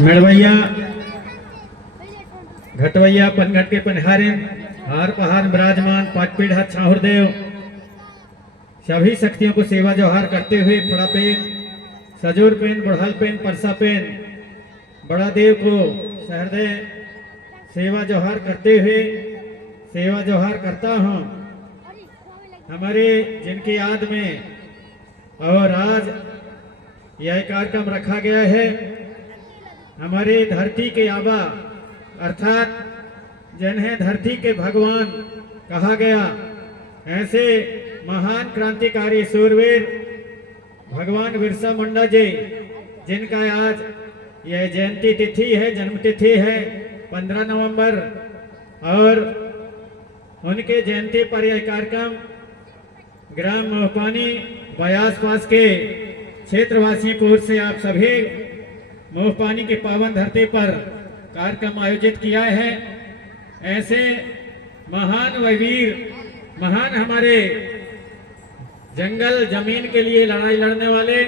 मेड़वैया घटवैया पनघट के पनहारिन हार पहाड़ विराजमान पाटपीढ़ छाहुरदेव सभी शक्तियों को सेवा जोहार करते हुए फड़ा पेन सजोर पेन बढ़ल पेन परसा पेन बड़ा देव को सहृदय सेवा जोहार करते हुए सेवा जोहार करता हूँ। हमारे जिनकी याद में और आज यह कार्यक्रम रखा गया है, हमारे धरती के आबा अर्थात जिन्हें धरती के भगवान कहा गया, ऐसे महान क्रांतिकारी सूरवीर भगवान बिरसा मुंडा जी, जिनका आज यह जयंती तिथि है, जन्म तिथि है 15 नवंबर, और उनके जयंती पर यह कार्यक्रम ग्राम मोहपानी बयास पास के क्षेत्रवासियों की ओर से आप सभी मोहपानी के पावन धरती पर कार्यक्रम आयोजित किया है। ऐसे महान वीर, महान हमारे जंगल जमीन के लिए लड़ाई लड़ने वाले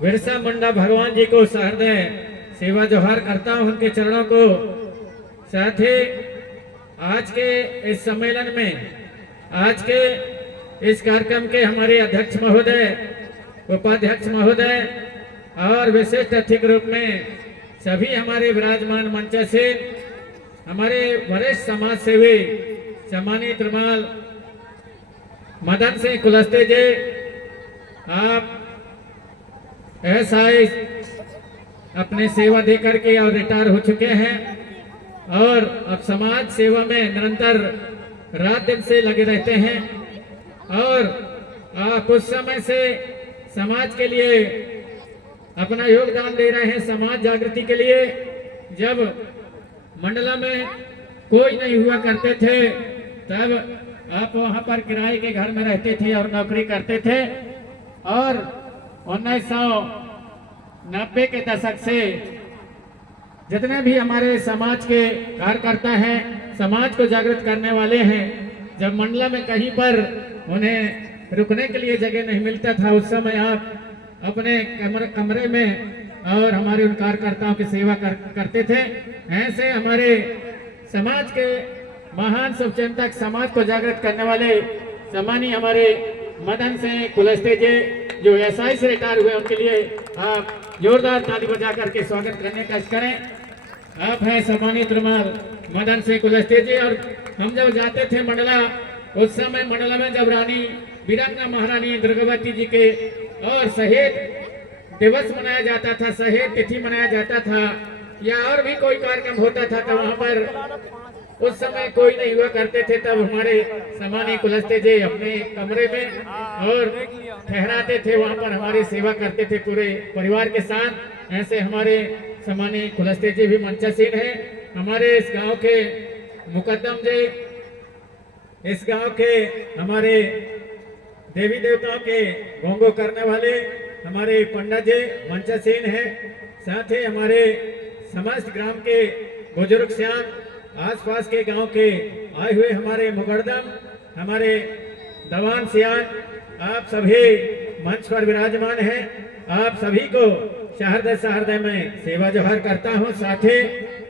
बिरसा मुंडा भगवान जी को सहृदय सेवा जोहार करता हूं, उनके चरणों को। साथ ही आज के इस सम्मेलन में, आज के इस कार्यक्रम के हमारे अध्यक्ष महोदय, उपाध्यक्ष महोदय और विशिष्ट अतिथि के रूप में सभी हमारे विराजमान मंच से हमारे वरिष्ठ समाज सेवी सम्मानित रुमाल मदन सिंह कुलस्ते जी, आप एसआई अपने सेवा दे करके और रिटायर हो चुके हैं और अब समाज सेवा में निरंतर रात दिन से लगे रहते हैं और आप उस समय से समाज के लिए अपना योगदान दे रहे हैं, समाज जागृति के लिए। जब मंडला में कोई नहीं हुआ करते थे तब आप वहां पर किराए के घर में रहते थे और नौकरी करते थे, और 1990 के दशक से जितने भी हमारे समाज के कार्यकर्ता हैं, समाज को जागृत करने वाले हैं, जब मंडला में कहीं पर उन्हें रुकने के लिए जगह नहीं मिलता था, उस समय आप अपने कमरे में और हमारे उन कार्यकर्ताओं की सेवा करते थे। ऐसे हमारे समाज के महान शुभचिंतक, समाज को जागृत करने वाले सम्मानीय हमारे मदन सिंह कुलस्ते जी, जो एसआई से रिटायर हुए, उनके लिए आप जोरदार ताली बजा करके स्वागत करने का करें। आप हैं सम्मानित रुमाल मदन सिंह कुलस्ते जी। और हम जब जाते थे मंडला, उस समय मंडला में जब रानी वीरांगना महारानी दुर्गावती जी के और शहीद दिवस मनाया जाता था, शहीद तिथि मनाया जाता था, या और भी कोई कार्यक्रम होता था, तो वहाँ पर उस समय कोई नहीं हुआ करते थे। तब हमारे सम्मानीय कुलस्ते जी अपने कमरे में और ठहराते थे, वहाँ पर हमारी सेवा करते थे पूरे परिवार के साथ। ऐसे हमारे सम्मानीय कुलस्ते जी भी मंचासीन है। हमारे इस गांव के मुकद्दम जी, इस गांव के हमारे देवी देवताओं के गोंगो करने वाले हमारे पंडित जी मंचासीन है। साथ ही हमारे समस्त ग्राम के बुजुर्ग सियान, आसपास के गांव के आए हुए हमारे मुकद्दम, हमारे दवान सियान, आप सभी मंच पर विराजमान हैं। आप सभी को सहृदय में सेवा जोहार करता हूं। साथ ही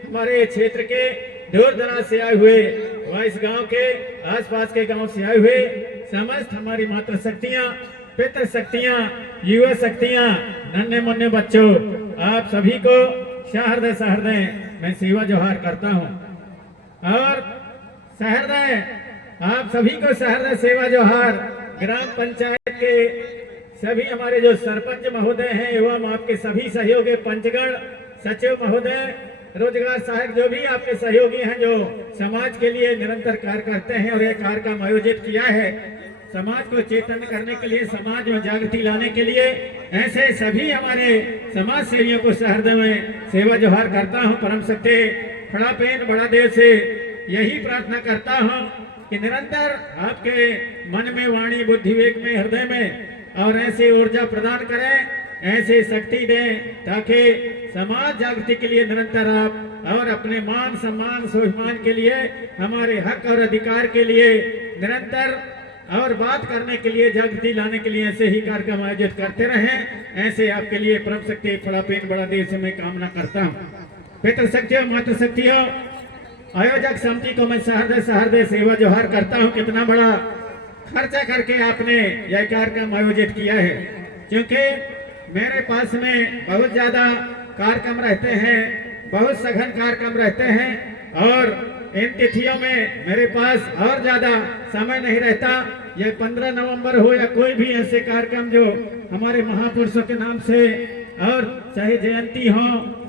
हमारे क्षेत्र के दूर दराज से आए हुए व इस गांव के आसपास के गांव से आए हुए समस्त हमारी मातृ शक्तियां, पितृ शक्तियां, युवा शक्तियां, नन्हे मुन्ने बच्चों, आप सभी को सहृदय मैं सेवा जोहार करता हूं। और सहृदय आप सभी को सहृदय सेवा जोहार ग्राम पंचायत के सभी हमारे जो सरपंच महोदय हैं एवं आपके सभी सहयोगी पंचगण, सचिव महोदय, रोजगार सहायक, जो भी आपके सहयोगी हैं, जो समाज के लिए निरंतर कार्य करते हैं और यह कार्यक्रम आयोजित किया है समाज को चेतन करने के लिए, समाज में जागृति लाने के लिए। ऐसे सभी हमारे समाज सेवियों को सहृदय में सेवा जोहार करता हूं। परम सत्य खड़ा पेन बड़ा देव से यही प्रार्थना करता हूं कि निरंतर आपके मन में, वाणी, बुद्धि, विवेक में, हृदय में और ऐसी ऊर्जा प्रदान करें, ऐसी शक्ति दें, ताकि समाज जागृति के लिए निरंतर आप और अपने मान सम्मान स्वाभिमान के लिए, हमारे हक और अधिकार के लिए निरंतर और बात करने के लिए, जागृति लाने के लिए ऐसे ही कार्यक्रम आयोजित करते रहें। ऐसे आपके लिए परम शक्ति फड़ापीन बड़ा देव से मैं कामना करता हूँ। पितृशक्तियों, मातृशक्तियों, आयोजक समिति को मैं सहृदय सेवा जोहार करता हूँ। कितना बड़ा खर्चा करके आपने यह कार्यक्रम आयोजित किया है, क्योंकि मेरे पास में बहुत ज्यादा कार्यक्रम रहते हैं, बहुत सघन कार्यक्रम रहते हैं और इन तिथियों में मेरे पास और ज्यादा समय नहीं रहता। ये 15 नवंबर हो या कोई भी ऐसे कार्यक्रम जो हमारे महापुरुषों के नाम से, और चाहे जयंती हो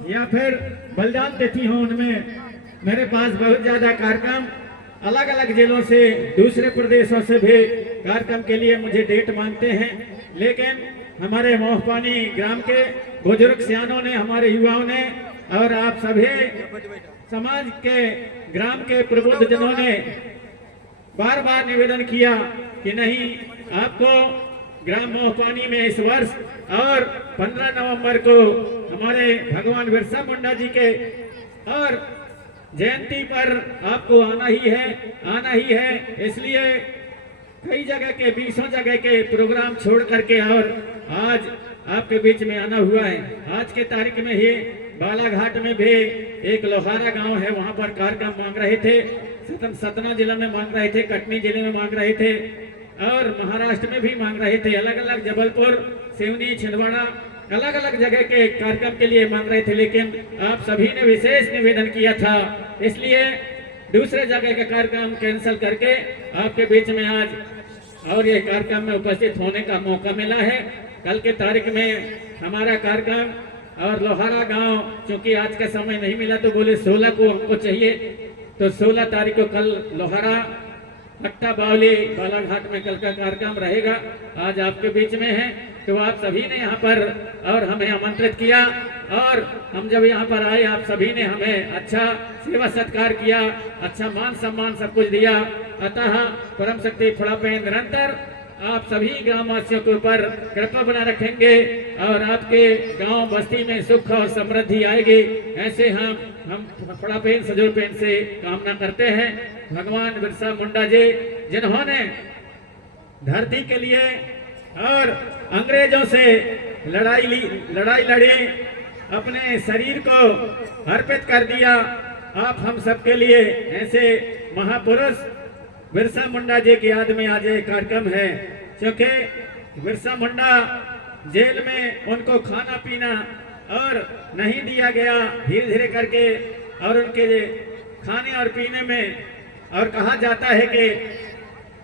या फिर बलिदान तिथि हो, उनमें मेरे पास बहुत ज्यादा कार्यक्रम अलग अलग जिलों से, दूसरे प्रदेशों से भी कार्यक्रम के लिए मुझे डेट मांगते हैं। लेकिन हमारे मोहपानी ग्राम के बुजुर्ग सियानों ने, हमारे युवाओं ने और आप सभी समाज के, ग्राम के प्रबुद्ध जनों ने बार बार निवेदन किया कि नहीं, आपको ग्राम मोहपानी में इस वर्ष और 15 नवंबर को हमारे भगवान बिरसा मुंडा जी के और जयंती पर आपको आना ही है। इसलिए कई जगह के, 20 जगह के प्रोग्राम छोड़ करके और आज आपके बीच में आना हुआ है। आज के तारीख में ही बालाघाट में भी एक लोहारा गांव है, वहां पर कार्यक्रम मांग रहे थे। सतना जिला में मांग रहे थे, कटनी जिले में मांग रहे थे और महाराष्ट्र में भी मांग रहे थे। अलग अलग, जबलपुर, सिवनी, छिंदवाड़ा, अलग अलग जगह के कार्यक्रम के लिए मांग रहे थे, लेकिन आप सभी ने विशेष निवेदन किया था, इसलिए दूसरे जगह का कार्यक्रम कैंसिल करके आपके बीच में आज और ये कार्यक्रम में उपस्थित होने का मौका मिला है। कल के तारीख में हमारा कार्यक्रम और लोहारा गांव, क्योंकि आज का समय नहीं मिला तो बोले 16 को हमको चाहिए, तो 16 तारीख को कल लोहारा हट्टा बावली बालाघाट में कल का कार्यक्रम रहेगा। आज आपके बीच में है, तो आप सभी ने यहाँ पर और हमें आमंत्रित किया और हम जब यहाँ पर आए, आप सभी ने हमें अच्छा सेवा सत्कार किया, अच्छा मान सम्मान सब कुछ दिया। अतः परम शक्ति फड़ापीन निरंतर आप सभी ग्रामवासियों के ऊपर कृपा बना रखेंगे और आपके गांव बस्ती में सुख और समृद्धि आएगी, ऐसे हम फड़ापीन सजोरपीन से कामना करते हैं। भगवान बिरसा मुंडा जी, जिन्होंने धरती के लिए और अंग्रेजों से लड़ाई लड़ी, अपने शरीर को अर्पित कर दिया, आप हम सबके लिए ऐसे महापुरुष बिरसा मुंडा जी की याद में आज एक कार्यक्रम है। क्योंकि बिरसा मुंडा जेल में उनको खाना पीना और नहीं दिया गया, धीरे धीरे करके, और उनके खाने और पीने में, और कहा जाता है कि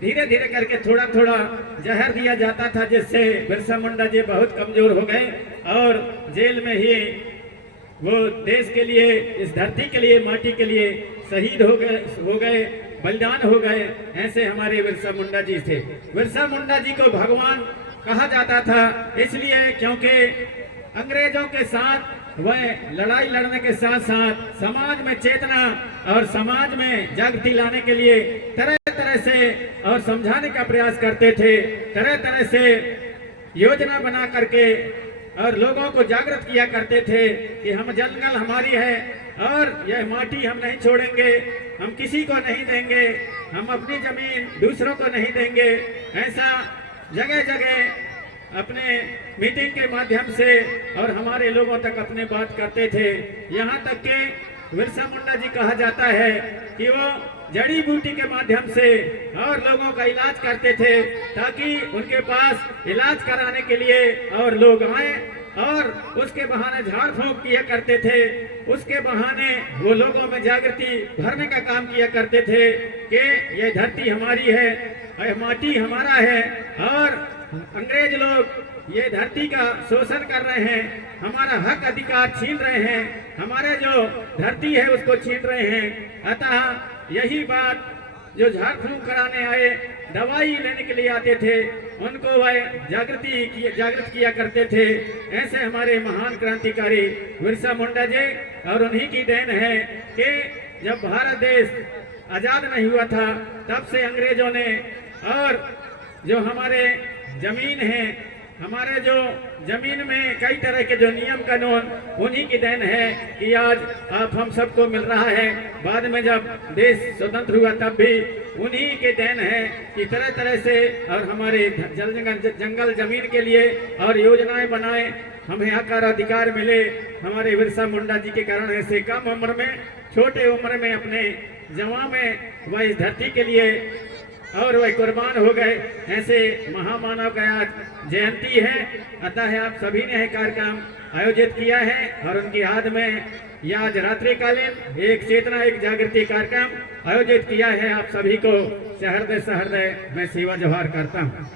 धीरे धीरे करके थोड़ा थोड़ा जहर दिया जाता था, जिससे बिरसा मुंडा जी बहुत कमजोर हो गए और जेल में ही वो देश के लिए, इस धरती के लिए, माटी के लिए शहीद हो गए, बलिदान हो गए। ऐसे हमारे बिरसा मुंडा जी थे। बिरसा मुंडा जी को भगवान कहा जाता था इसलिए क्योंकि अंग्रेजों के साथ वह लड़ाई लड़ने के साथ साथ समाज में चेतना और समाज में जागृति लाने के लिए तरह तरह से और समझाने का प्रयास करते थे, तरह तरह से योजना बना करके और लोगों को जागृत किया करते थे कि हम जंगल हमारी है और यह माटी हम नहीं छोड़ेंगे, हम किसी को नहीं देंगे, हम अपनी जमीन दूसरों को नहीं देंगे। ऐसा जगह जगह अपने मीटिंग के माध्यम से और हमारे लोगों तक अपने बात करते थे। यहाँ तक कि बिरसा मुंडा जी कहा जाता है कि वो जड़ी बूटी के माध्यम से और लोगों का इलाज करते थे, ताकि उनके पास इलाज कराने के लिए और लोग आए और उसके बहाने झाड़ फूंक किया करते थे। उसके बहाने वो लोगों में जागृति भरने का काम किया करते थे कि ये धरती हमारी है, यह माटी हमारा है और अंग्रेज लोग ये धरती का शोषण कर रहे हैं, हमारा हक अधिकार छीन रहे हैं, हमारे जो धरती है उसको छीन रहे हैं। अतः यही बात जो झाड़ फूंक कराने आए, दवाई लेने के लिए आते थे, उनको वह जागृत किया करते थे। ऐसे हमारे महान क्रांतिकारी बिरसा मुंडा जी, और उन्हीं की देन है कि जब भारत देश आजाद नहीं हुआ था तब से अंग्रेजों ने और जो हमारे जमीन है हमारे जो जमीन में कई तरह के जो नियम कानून उन्हीं की देन है कि आज आप हम सबको मिल रहा है। बाद में जब देश स्वतंत्र हुआ तब भी उन्हीं के देन है कि तरह तरह से और हमारे जंगल जमीन के लिए और योजनाएं बनाए, हमें आकार अधिकार मिले। हमारे बिरसा मुंडा जी के कारण ऐसे कम उम्र में, छोटे उम्र में, अपने जवां में वह इस धरती के लिए और वह कुर्बान हो गए। ऐसे महामानव का आज जयंती है, अतः आप सभी ने कार्यक्रम आयोजित किया है और उनकी याद में यह आज रात्रिकालीन एक चेतना, एक जागृति कार्यक्रम आयोजित किया है। आप सभी को सहृदय सहृदय मैं सेवा जोहार करता हूँ।